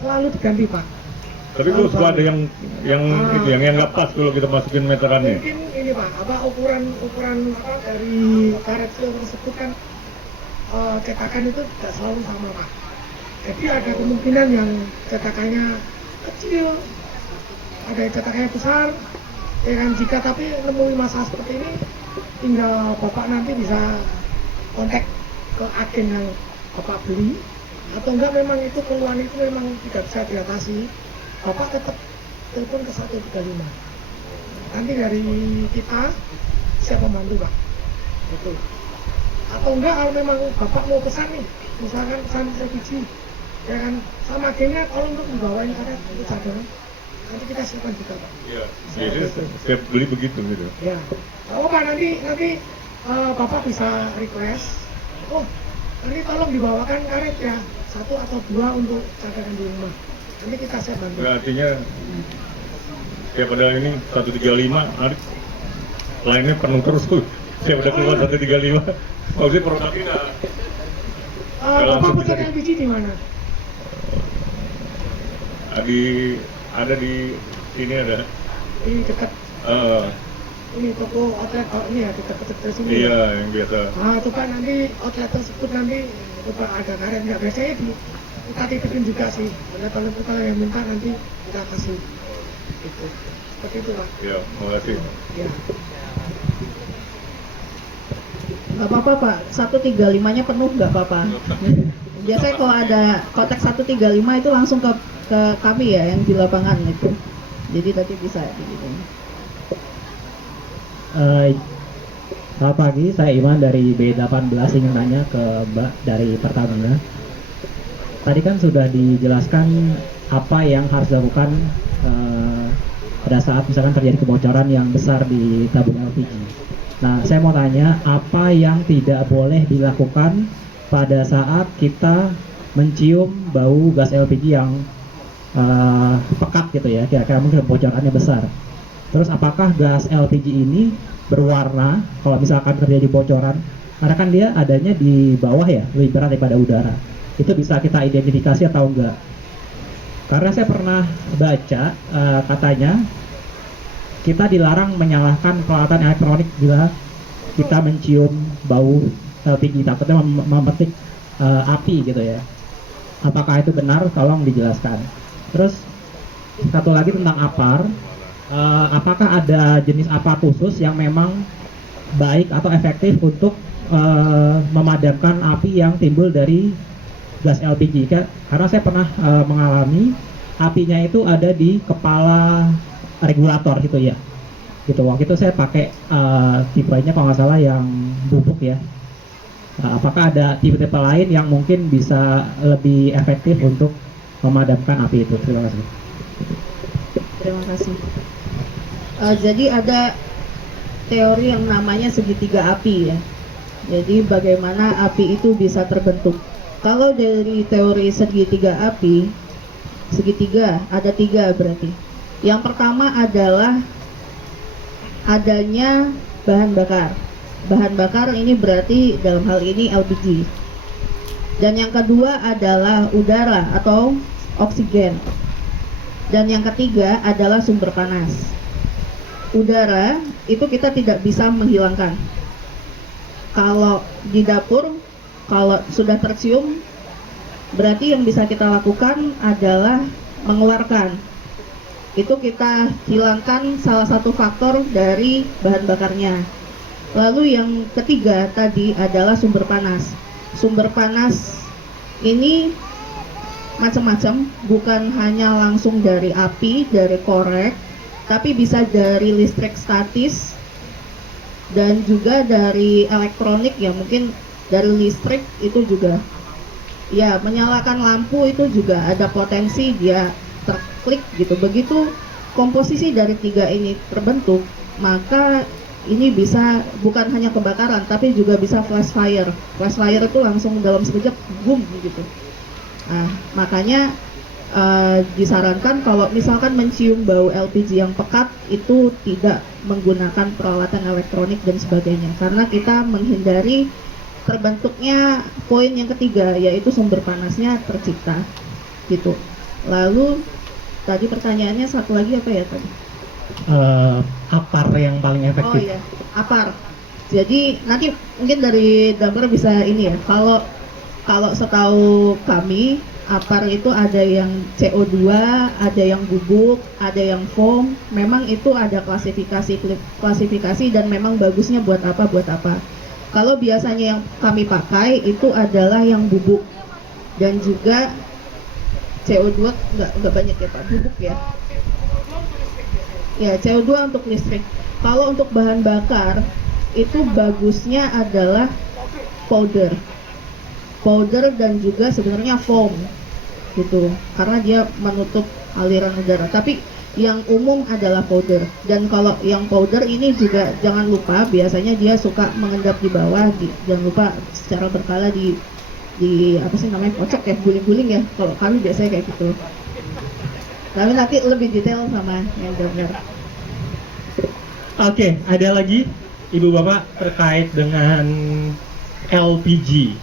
selalu diganti Pak. Tapi kalau suka ada yang itu yang nggak pas kalau kita masukin meterannya. Mungkin ini Pak, ukuran dari karet seal tersebut kan cetakan itu tidak selalu sama Pak. Jadi ada kemungkinan yang cetakannya kecil, ada yang cetakannya besar. Ya kan, jika tapi nemui masalah seperti ini, tinggal Bapak nanti bisa kontak ke agen yang Bapak beli, atau enggak memang itu keluhan itu memang tidak bisa diatasi, Bapak tetap telepon ke 135. Nanti dari kita siap membantu Pak. Gitu. Atau enggak kalau memang Bapak mau pesan nih, misalkan pesan LPG, ya kan, sama agennya kalau untuk dibawain karet itu cadangan, nanti kita siapkan juga Pak. Iya. Jadi setiap beli begitu gitu. Ya. Oh Pak, nanti Bapak bisa request, oh nanti tolong dibawakan karet ya, 1 atau 2 untuk cadangan di rumah. Nanti kita siap bantu. Artinya setiap ada ini 135, nanti lainnya penuh terus tuh. Setiap ada keluar 135, maksudnya produknya Bapak pesan LPG di mana? ada di sini ada. Ini dekat. Ini toko outlet ini ya, dekat sini. Iya, yang biasa. Nah itu Pak, nanti outlet tersebut nanti coba ada karet nggak, biasanya kita titipin juga sih. Kalau yang minta nanti kita kasih. Gitu. Seperti itu Pak. Iya, makasih. Ya. Nggak apa-apa Pak, 135-nya penuh nggak apa-apa. Biasanya kalau ada kotak 135 itu langsung ke kami ya yang di lapangan itu. Jadi tadi bisa gitu. Selamat pagi, saya Iman dari B18 ingin nanya ke Mbak dari Pertamina. Tadi kan sudah dijelaskan apa yang harus dilakukan pada saat misalkan terjadi kebocoran yang besar di tabung LPG. Nah, saya mau tanya apa yang tidak boleh dilakukan pada saat kita mencium bau gas LPG yang pekat gitu ya, kira-kira mungkin kebocorannya besar. Terus apakah gas LPG ini berwarna kalau misalkan terjadi bocoran? Karena kan dia adanya di bawah ya, lebih berat daripada udara. Itu bisa kita identifikasi atau enggak? Karena saya pernah baca katanya kita dilarang menyalakan peralatan elektronik bila kita mencium bau LPG, takutnya memetik api gitu ya. Apakah itu benar? Tolong dijelaskan. Terus satu lagi tentang APAR. Apakah ada jenis APAR khusus yang memang baik atau efektif untuk memadamkan api yang timbul dari gas LPG? Karena saya pernah mengalami apinya itu ada di kepala regulator gitu ya. Gitu, waktu itu saya pakai tipenya kalau nggak salah yang bubuk ya. Apakah ada tipe-tipe lain yang mungkin bisa lebih efektif untuk memadamkan api itu? Terima kasih. Terima kasih. Jadi ada teori yang namanya segitiga api ya. Jadi bagaimana api itu bisa terbentuk. Kalau dari teori segitiga api, segitiga ada 3 berarti. Yang pertama adalah adanya bahan bakar. Bahan bakar ini berarti dalam hal ini LPG. Dan yang kedua adalah udara atau oksigen. Dan yang ketiga adalah sumber panas. Udara itu kita tidak bisa menghilangkan. Kalau di dapur, kalau sudah tercium, berarti yang bisa kita lakukan adalah mengeluarkan. Itu kita hilangkan salah satu faktor dari bahan bakarnya. Lalu yang ketiga tadi adalah sumber panas. Sumber panas ini macam-macam, bukan hanya langsung dari api, dari korek, tapi bisa dari listrik statis dan juga dari elektronik ya, mungkin dari listrik itu juga. Ya, menyalakan lampu itu juga ada potensi dia terklik gitu. Begitu komposisi dari 3 ini terbentuk, maka ini bisa bukan hanya kebakaran tapi juga bisa flash fire. Flash fire itu langsung dalam sekejap boom gitu. Nah, makanya disarankan kalau misalkan mencium bau LPG yang pekat itu tidak menggunakan peralatan elektronik dan sebagainya, karena kita menghindari terbentuknya poin yang ketiga, yaitu sumber panasnya tercipta gitu. Lalu tadi pertanyaannya satu lagi apa ya tadi? Apar yang paling Oh efektif. iya, apar. Jadi nanti mungkin dari Damar bisa ini ya. Kalau setahu kami, apar itu ada yang CO2, ada yang bubuk, ada yang foam. Memang itu ada klasifikasi dan memang bagusnya buat apa. Kalau biasanya yang kami pakai itu adalah yang bubuk dan juga CO2 nggak banyak ya Pak, bubuk ya. Ya, CO2 untuk listrik. Kalau untuk bahan bakar, itu bagusnya adalah powder dan juga sebenarnya foam gitu, karena dia menutup aliran udara. Tapi yang umum adalah powder. Dan kalau yang powder ini juga jangan lupa, biasanya dia suka mengendap di bawah. Jangan lupa secara berkala di apa sih namanya, kocok ya, guling-guling ya. Kalau kami biasanya kayak gitu. Tapi nanti lebih detail sama yang Damar. Oke, ada lagi Ibu Bapak terkait dengan LPG.